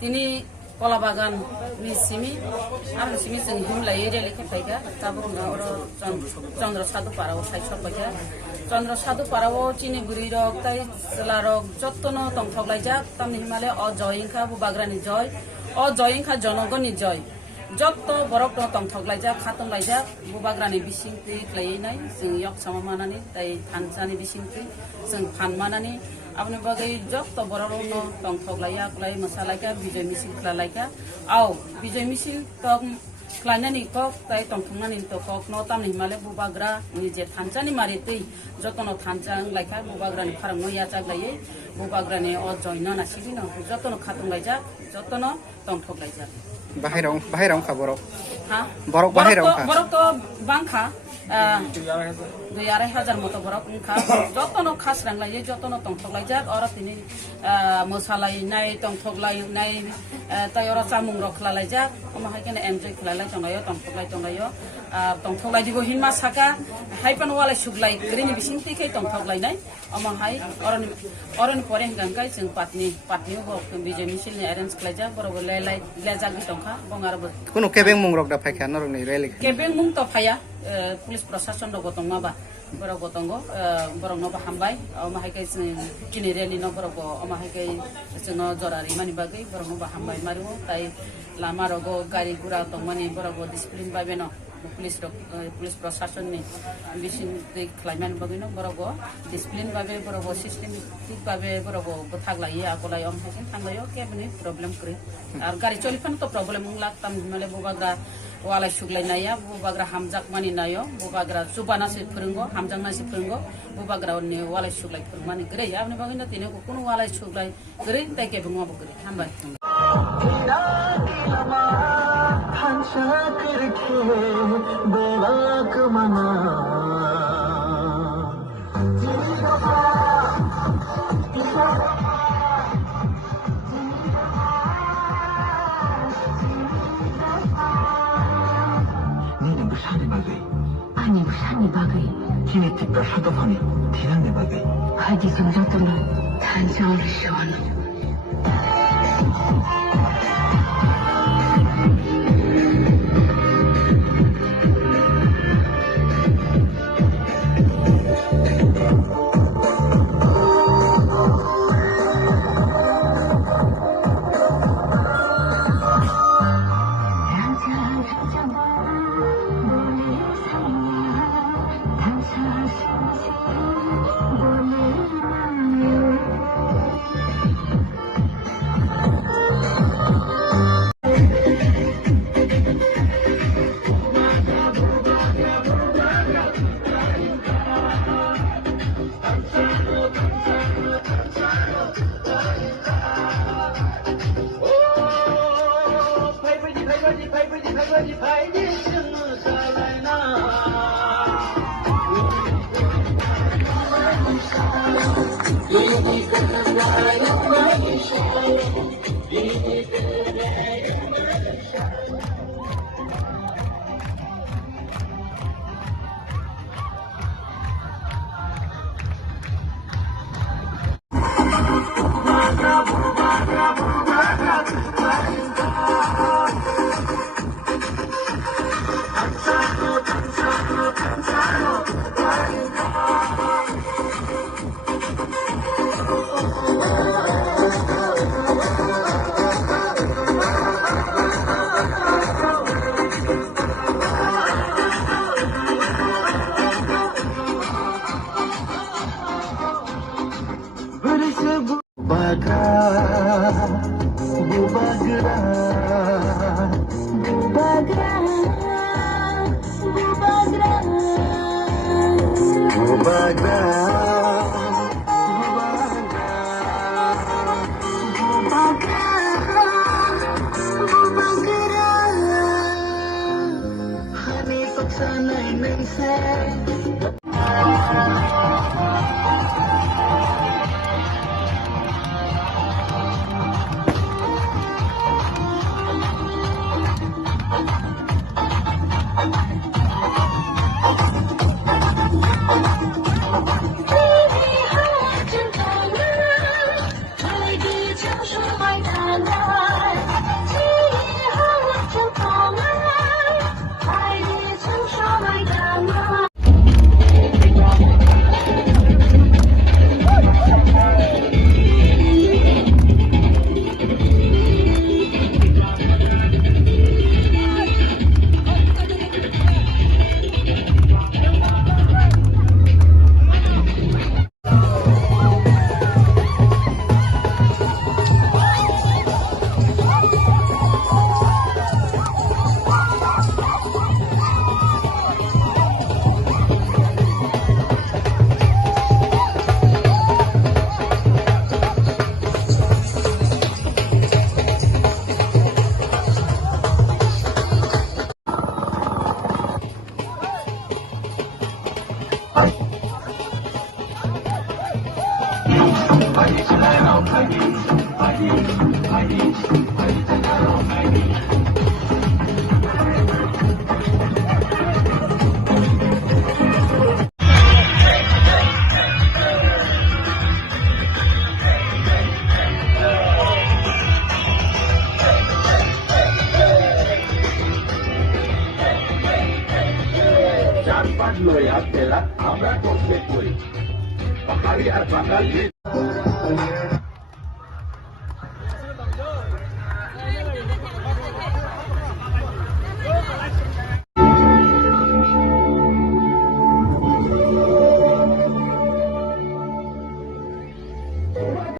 তিনি কলা বাগান সিমি আর সিমি जों हिमलाय रेले खेफायगा ताबुंग और चंद्र साधु पाराव साइसर बायगा चंद्र साधु पाराव चिनि गुरि रक ताइ जला रक जत्तनो तंथगलायजा तामनि हिमालय अ जयिंखा बुबाग्रानि जय अ जयिंखा जनगणनि जय जत्त बरक तंथगलायजा खातमलायजा बुबाग्रानि बिसिंति ख्लायनाय जों यक समामानानि ताइ थानसानि बिसिंति जों फानमानानि अपने बागै जत्त बरकनो तंथगलाया क्लाय मसालायका विजय मिसिल ख्लालायका आव विजय मिसिल तक ख्लायनानि कक ताइ तंथंनानि तो कक न तामनि हिमालय बुबाग्रा निजे थानसानि मारितै जत्तनो थानसां लायका बुबाग्रानि फारंग न याचागलायै बुबाग्रानि अ जयना नासिगिनो जत्तनो खातमलायजा जत्तनो तंथगलायजा बाहेराव खा बरक हा बरक तो बांखा 2,500 मतो बरक उनखा जत्तनो खासरांलायै जत्तनो तंथगलायजा और तिनि मोसालायनाय तंथगलायनाय ताय और सामुं रखलालायजा अमाहायकेन एन्जय खलालाय तंगायो तंथगलाय तंगायो तंथगलाय दिगो हिनमा साका हाइपान वालाय सुगलाय ग्रिनि बिसिंतिकै तंथगलायनाय अमाहाय अरनि परे हंगांकाय जों पाटनि विजय मिसिलनि एरेन्ज खलायजा बरबो लेलाय लेजागि तंखा बंगारबो कुनु केबें मुं रक दा फायखा नरनि रेले केबें मुं तो फाया पुलिस प्रशासन रग तंगाबा बरक गतंगो बरक नबा हामबाय अमाहायकै किनि रेलि न बरक अमाहायकै जों जरारि मानि बागै बरक नबा हामबाय मारिवो ताइ लामा रग गारि गुरा तंमानि बरक डिसिप्लिन बाबे न पुलिस प्रशासन नि बिसिन ख्लायमान बागै न बरक डिसिप्लिन बाबे बरक सिस्टेमेटिक बाबे बरक बथागलायै आगलाय अमहायसिन थांलायो केबनि प्रब्लेम करे आर गारि चलिफान तो प्रब्लेम लाक ताम हिमालय बुबाग्रा वालाय सुगलायनाया बुबाग्रा हामजाक मानि नायो बुबाग्रा सुबानासि फोरोंगो हामजांनासि फोरोंगो बुबाग्रानि वालाय सुगलाय फोरमानि गरै आबनि बागै न तिने कुनु वालाय सुगलाय गरै ताइ केबं माबो गरै हामबाय 아니 부산이 바글 티네 티가 사도판이 티난네 바글 하지 정정도는 단상을 시원해 চার পাঁচ লইয়া তেলা আমরা করতে করি পাহাড়ি আর বাঙালি